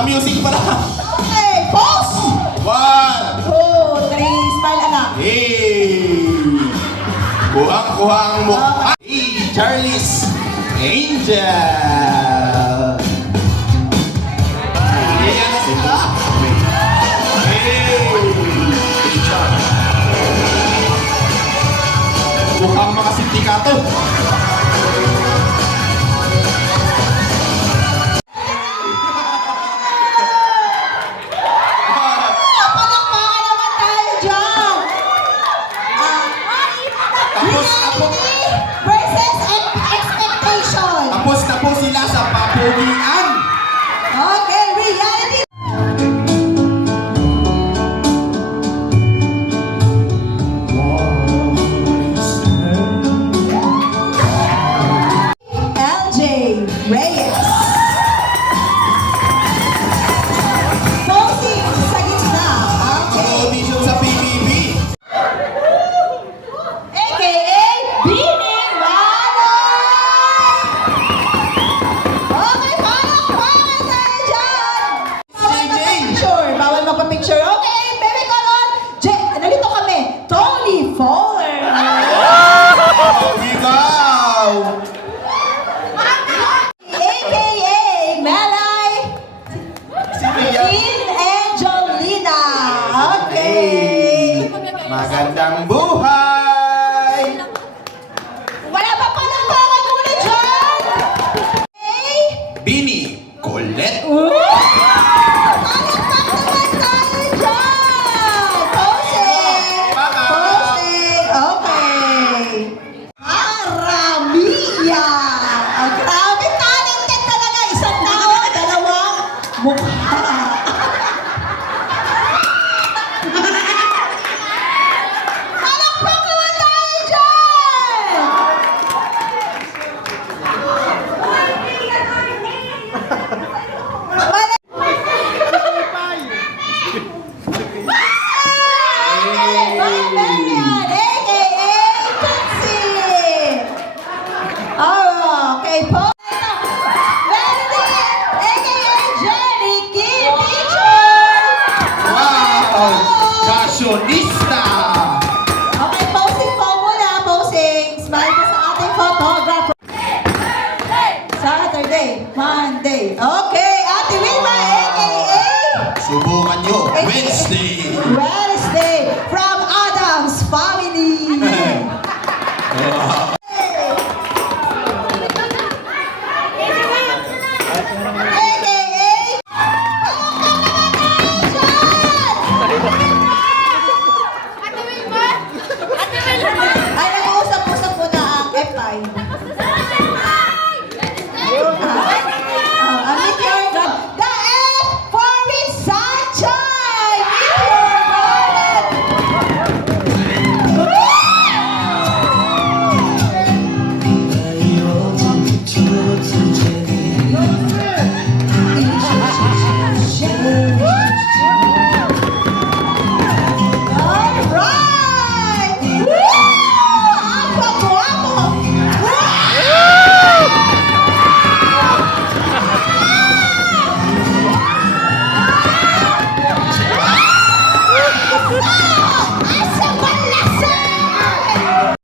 Walang music pala. Okay, pause! 1, 2, 3, smile anak. hey! Kuhang-kuhang mukha. Hey, Charlie's Angel! Ayan na sila. Hey! Mukhang mga sindikato. Palakpakan naman tayo dyan. Tapos Versus expectation. na po sila sa papugian. Okay, reality. LJ Reyes. Posing sa gitna. Okay. Audition sa PBB. AKA Bining Manoy! Okay, palakpakan tayo dyan! Bawal magpa-picture. Bawal magpa-picture. Okay, baby color. Nalito kami. Tony Fowler. Ikaw! AKA Melay Sino yan? Jean Angelina. Okay. Magandang buhay! Wala pa palakpakan muna dyan? Okay. Bini Colette. Palakpak naman tayo dyan! Posing! Baka. Posing! Okay. Aramia! Ang grabe, talented talaga! Isang tao, dalawang mukha. Palakpak naman tayo dyan! Barbarian, AKA Tootsie! Okay, po. Melody, AKA Jenny Kim Teacher! Wow! Fashionista! Okay, posing po muna, posing. Smile po sa ating photographer. Saturday, Monday. Okay, Ate Wilma, AKA Subukan nyo, Wednesday!